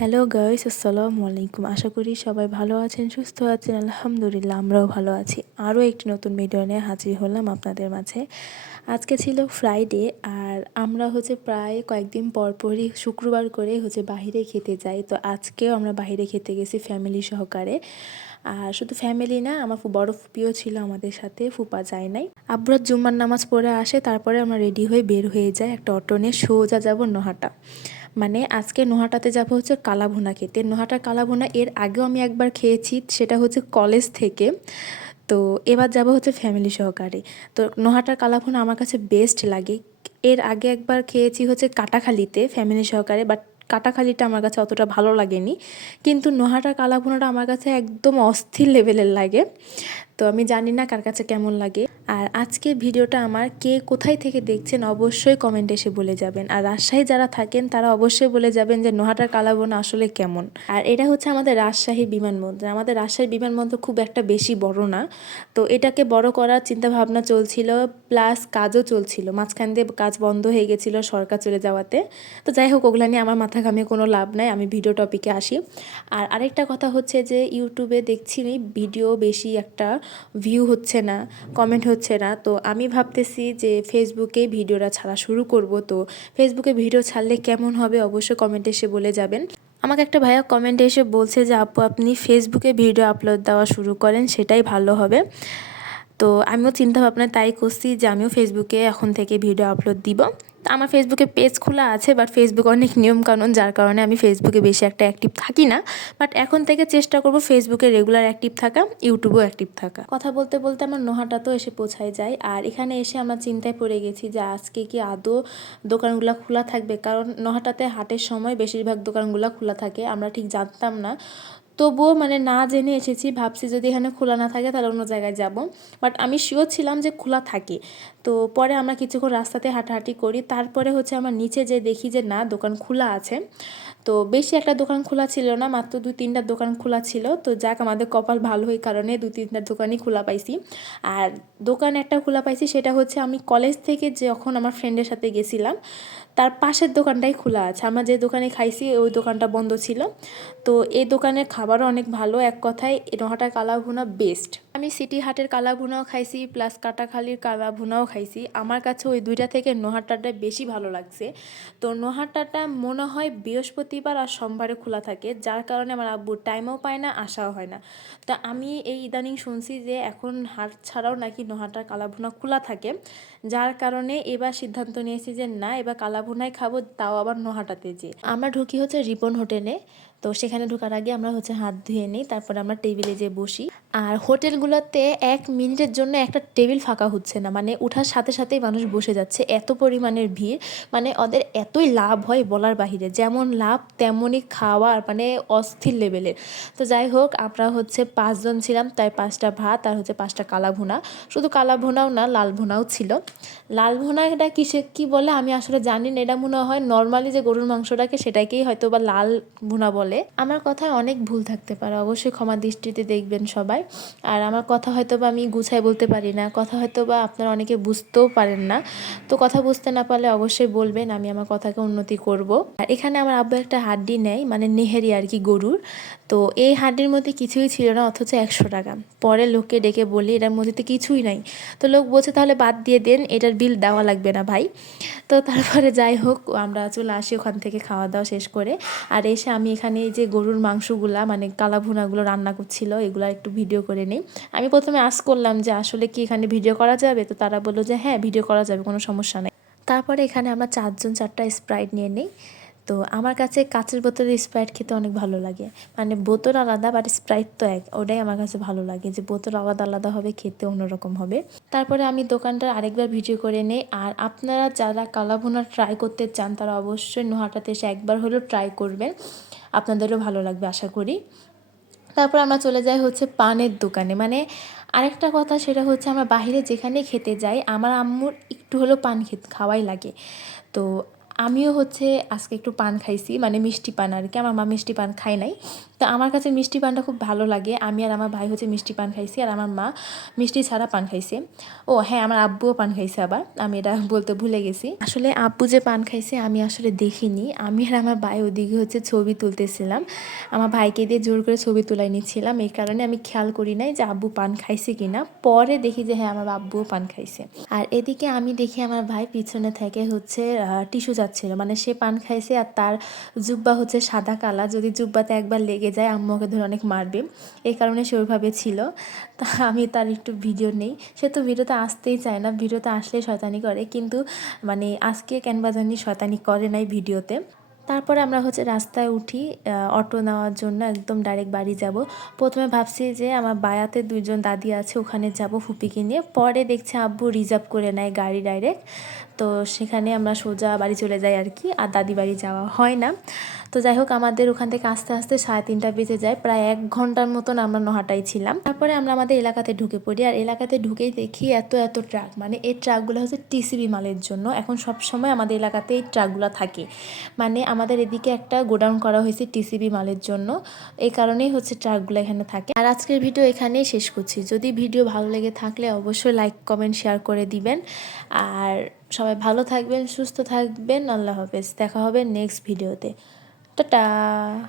Hello guys আসসালামু আলাইকুম আশা করি সবাই ভালো আছেন, সুস্থ আছেন। আলহামদুলিল্লাহ, আমরাও ভালো আছি। আরও একটি নতুন ভিডিও নিয়ে হাজির হলাম আপনাদের মাঝে। আজকে ছিল ফ্রাইডে আর আমরা হচ্ছে প্রায় কয়েকদিন পর পরই শুক্রবার করে হচ্ছে বাহিরে খেতে যাই। তো আজকেও আমরা বাহিরে খেতে গেছি ফ্যামিলি সহকারে। আর শুধু ফ্যামিলি না, আমার বড় ফুপিও ছিল আমাদের সাথে, ফুপা যায় নাই। আব্রাত জুম্মার নামাজ পড়ে আসে, তারপরে আমরা রেডি হয়ে বের হয়ে যাই একটা অটো নিয়ে সোজা যাব নোহাটা। মানে আজকে নোহাটাতে যাব হচ্ছে কালাভুনা খেতে। নোহাটার কালাভুনা এর আগেও আমি একবার খেয়েছি, সেটা হচ্ছে কলেজ থেকে। তো এবার যাব হচ্ছে ফ্যামিলি সহকারে। তো নোহাটার কালাভুনা আমার কাছে বেস্ট লাগে। এর আগে একবার খেয়েছি হচ্ছে কাটাখালিতে ফ্যামিলি সহকারে বাট কাটাখালিটা আমার কাছে অতটা ভালো লাগেনি। কিন্তু নোহাটার কালাভুনাটা আমার কাছে একদম অস্থির লেভেলের লাগে। তো আমি জানি না কার কাছে কেমন লাগে। আর আজকের ভিডিওটা আমার কে কোথায় থেকে দেখছেন অবশ্যই কমেন্ট এসে বলে যাবেন। আর রাজশাহী যারা থাকেন, তারা অবশ্যই বলে যাবেন যে নোহাটার কালাবোনা আসলে কেমন। আর এটা হচ্ছে আমাদের রাজশাহী বিমানবন্দর। আমাদের রাজশাহী বিমানবন্দর খুব একটা বেশি বড় না। তো এটাকে বড় করার চিন্তা ভাবনা চলছিল, প্লাস কাজও চলছিল। মাঝখান দিয়ে কাজ বন্ধ হয়ে গেছিল সরকার চলে যাওয়াতে। তো যাই হোক, ওগুলা নিয়ে আমার মাথা ঘামিয়ে কোনো লাভ নাই। আমি ভিডিও টপিকে আসি। আর আরেকটা কথা হচ্ছে যে, ইউটিউবে দেখছি ভিডিও বেশি একটা ভিউ হচ্ছে না, কমেন্ট হচ্ছে না। তো আমি ভাবতেছি যে ফেসবুকে ভিডিওটা ছাড়া শুরু করব। তো ফেসবুকে ভিডিও ছাড়লে কেমন হবে অবশ্যই কমেন্টে এসে বলে যাবেন। আমাকে একটা ভাইয়া কমেন্টে এসে বলছে যে, আপু, আপনি ফেসবুকে ভিডিও আপলোড দেওয়া শুরু করেন, সেটাই ভালো হবে। তো আমিও চিন্তা ভাবনা তাই করছি যে, আমিও ফেসবুকে এখন থেকে ভিডিও আপলোড দিব। আমার ফেসবুকে পেজ খোলা আছে বাট ফেসবুক অনেক নিয়মকানুন, যার কারণে আমি ফেসবুকে বেশি একটা অ্যাক্টিভ থাকি না। বাট এখন থেকে চেষ্টা করব ফেসবুকে রেগুলার অ্যাক্টিভ থাকা ইউটিউবেও অ্যাক্টিভ থাকা। কথা বলতে বলতে আমার নোহাটা তো এসে পৌঁছায় যায়। আর এখানে এসে আমরা চিন্তায় পড়ে গেছি যে আজকে কি আদৌ দোকানগুলো খোলা থাকবে, কারণ নোহাটাতে হাটের সময় বেশিরভাগ দোকানগুলো খোলা থাকে, আমরা ঠিক জানতাম না। তবুও মানে না জেনে এসেছি, ভাবছি যদি এখানে খোলা না থাকে তাহলে অন্য জায়গায় যাব। বাট আমি শিওর ছিলাম যে খোলা থাকে। তো পরে আমরা কিছুক্ষণ রাস্তাতে হাঁটাহাঁটি করি, তারপরে হচ্ছে আমার নিচে যে দেখি যে না, দোকান খোলা আছে। তো বেশি একটা দোকান খোলা ছিল না, মাত্র দুই তিনটা দোকান খোলা ছিল। তো যাক, আমাদের কপাল ভালো হয়ে কারণে দু তিনটা দোকানই খোলা পাইছি। আর দোকান একটা খোলা পাইছি, সেটা হচ্ছে আমি কলেজ থেকে যখন আমার ফ্রেন্ডের সাথে গেছিলাম তার পাশের দোকানটাই খোলা আছে। আমরা যে দোকানে খাইছি, ওই দোকানটা বন্ধ ছিল। তো এই দোকানের খাবারও অনেক ভালো, এক কথায় নহাটা কালাভুনা বেস্ট আমি সিটি হাটের কালা ভুনাও খাইছি প্লাস কাটাখালির কালা ভুনাও খাইছি। আমার কাছে ওই দুইটা থেকে নোহাটাটা বেশি ভালো লাগছে। তো নোহাটাটা মনে হয় বৃহস্পতিবার আর সোমবারে খোলা থাকে, যার কারণে আমার আব্বু টাইমও পায় না আসাও হয় না। তা আমি এই ইদানিং শুনছি যে এখন হাট ছাড়াও নাকি নোহাটার কালা ভুনা খোলা থাকে, যার কারণে এবার সিদ্ধান্ত নিয়েছি যে না, এবার কালা ভুনাই খাব, তাও আবার নোহাটাতে যে আমরা ঢুকি হচ্ছে রিপন হোটেলে। তো সেখানে ঢোকার আগে আমরা হচ্ছে হাত ধুয়ে নিই, তারপর আমরা টেবিলে যেয়ে বসি। আর হোটেলগুলোতে এক মিনিটের জন্য একটা টেবিল ফাঁকা হচ্ছে না মানে ওঠার সাথে সাথেই মানুষ বসে যাচ্ছে, এত পরিমাণের ভিড়। মানে ওদের এতই লাভ হয় বলার বাহিরে, যেমন লাভ তেমনই খাওয়ার মানে অস্থির লেভেলের তো যাই হোক, আমরা হচ্ছে পাঁচজন ছিলাম, তাই পাঁচটা ভাত আর হচ্ছে পাঁচটা কালা ভুনা। শুধু কালা ভুনাও না, লাল ভুনাও ছিল। লাল ভুনাটা কিসে, কি বলে আমি আসলে জানি না, এটা মনে হয় নর্মালি যে গরুর মাংসটাকে সেটাকেই হয়তো বা লাল ভুনা বলে। আমার কথায় অনেক ভুল থাকতে পারে, অবশ্যই ক্ষমা দৃষ্টিতে দেখবেন সবাই। আর আমার কথা হয়তো বা আমি গুছাই বলতে পারি না, কথা হয়তো বা আপনারা অনেকে বুঝতেও পারেন না। তো কথা বুঝতে না পারলে অবশ্যই বলবেন, আমি আমার কথাকে উন্নতি করব। আর এখানে আমার আব্বু একটা হাড্ডি নেয় মানে নেহেরি আর কি গরুর। তো এই হাড্ডির মধ্যে কিছুই ছিল না, অথচ একশো টাকা। পরে লোককে ডেকে বলি, এটার মধ্যে তো কিছুই নাই। তো লোক বলছে, তাহলে বাদ দিয়ে দেন, এটার বিল দেওয়া লাগবে না ভাই। তো তারপরে যাই হোক, আমরা চলে আসি ওখান থেকে খাওয়া দাওয়া শেষ করে। আর এসে আমি এখানে যে গরুর মাংসগুলা মানে কালা ভুনাগুলো রান্না করছিল, এগুলো একটু ভিডিও করে নিই। আমি প্রথমে আস করলাম যে, আসলে কি এখানে ভিডিও করা যাবে? তো তারা বলল যে হ্যাঁ ভিডিও করা যাবে, কোনো সমস্যা নেই। তারপরে এখানে আমরা চারজন চারটা স্প্রাইট নিয়ে নিই। তো আমার কাছে কাঁচের বোতলে স্প্রাইট খেতে অনেক ভালো লাগে। মানে বোতল আলাদা বাট স্প্রাইট তো এক, ওটাই আমার কাছে ভালো লাগে যে, বোতল আলাদা আলাদা হবে, খেতে অন্যরকম হবে। তারপরে আমি দোকানটা আরেকবার ভিডিও করে নেই। আর আপনারা যারা কালাভুনা ট্রাই করতে চান, তারা অবশ্যই নোহাটাতে এসে একবার হলেও ট্রাই করবেন। আপনাদেরও ভালো লাগবে, আশা করি। তারপর আমরা চলে যাই হচ্ছে পানের দোকানে। মানে আরেকটা কথা সেটা হচ্ছে আমরা বাহিরে যেখানে খেতে যাই, আমার আম্মুর একটু হলেও পান খেতে খাওয়াই লাগে। তো আমিও হচ্ছে আজকে একটু পান খাইছি মানে মিষ্টি পান আর কি। আমার মা মিষ্টি পান খায় নাই। তো আমার কাছে মিষ্টি পানটা খুব ভালো লাগে। আমি আর আমার ভাই হচ্ছে মিষ্টি পান খাইছি আর আমার মা মিষ্টি ছাড়া পান খাইছে। ও হ্যাঁ আমার আব্বুও পান খাইছে আবার। আমি এটা বলতে ভুলে গেছি। আসলে আব্বু যে পান খাইছে আমি আসলে দেখিনি। আমি আর আমার ভাই ওদিকে হচ্ছে ছবি তুলতেছিলাম। আমার ভাইকে দিয়ে জোর করে ছবি তুলাই নিচ্ছিলাম। এই কারণে আমি খেয়াল করি নাই যে আব্বু পান খাইছে কিনা। পরে দেখি যে হ্যাঁ আমার আব্বুও পান খাইছে। আর এদিকে আমি দেখি আমার ভাই পিছনে থেকে হচ্ছে টিস্যু যাচ্ছিল। মানে সে পান খাইছে আর তার জুব্বা হচ্ছে সাদা কালা। যদি জুব্বাতে একবার লেগে যায় আম্মুকে ধরে অনেক মারবে। এই কারণে সে ওইভাবে ছিল। তা আমি তার একটু ভিডিও নেই। সে তো ভিডিওতে আসতেই চায় না। ভিডিওতে আসলে শয়তানি করে। কিন্তু মানে আজকে কেন জানি শয়তানি করে নাই ভিডিওতে। তারপরে আমরা হচ্ছে রাস্তায় উঠি অটো নেওয়ার জন্য একদম ডাইরেক্ট বাড়ি যাব। প্রথমে ভাবছি যে আমার বায়াতে দুইজন দাদি আছে, ওখানে যাব ফুপিকে নিয়ে। পরে দেখছি আব্বু রিজার্ভ করে নেয় গাড়ি ডাইরেক্ট তো সেখানে আমরা সোজা বাড়ি চলে যাই আর কি, আর দাদি বাড়ি যাওয়া হয় না। তো যাই হোক, আমাদের ওখান থেকে আস্তে আস্তে সাড়ে তিনটা বেজে যায়। প্রায় এক ঘণ্টার মতন আমরা নহাটাই ছিলাম। তারপরে আমরা আমাদের এলাকাতে ঢুকে পড়ি। আর এলাকাতে ঢুকেই দেখি এত এত ট্রাক। মানে এই ট্রাকগুলো হচ্ছে টিসিবি মালের জন্য। এখন সব সময় আমাদের এলাকাতে এই ট্রাকগুলো থাকে। মানে আমাদের এদিকে একটা গোডাউন করা হয়েছে টিসিবি মালের জন্য। এই কারণেই হচ্ছে ট্রাকগুলো এখানে থাকে। আর আজকের ভিডিও এখানেই শেষ করছি। যদি ভিডিও ভালো লেগে থাকলে অবশ্যই লাইক, কমেন্ট, শেয়ার করে দিবেন। আর সবাই ভালো থাকবেন, সুস্থ থাকবেন। আল্লাহ হাফেজ। দেখা হবে নেক্সট ভিডিওতে। Ta-da!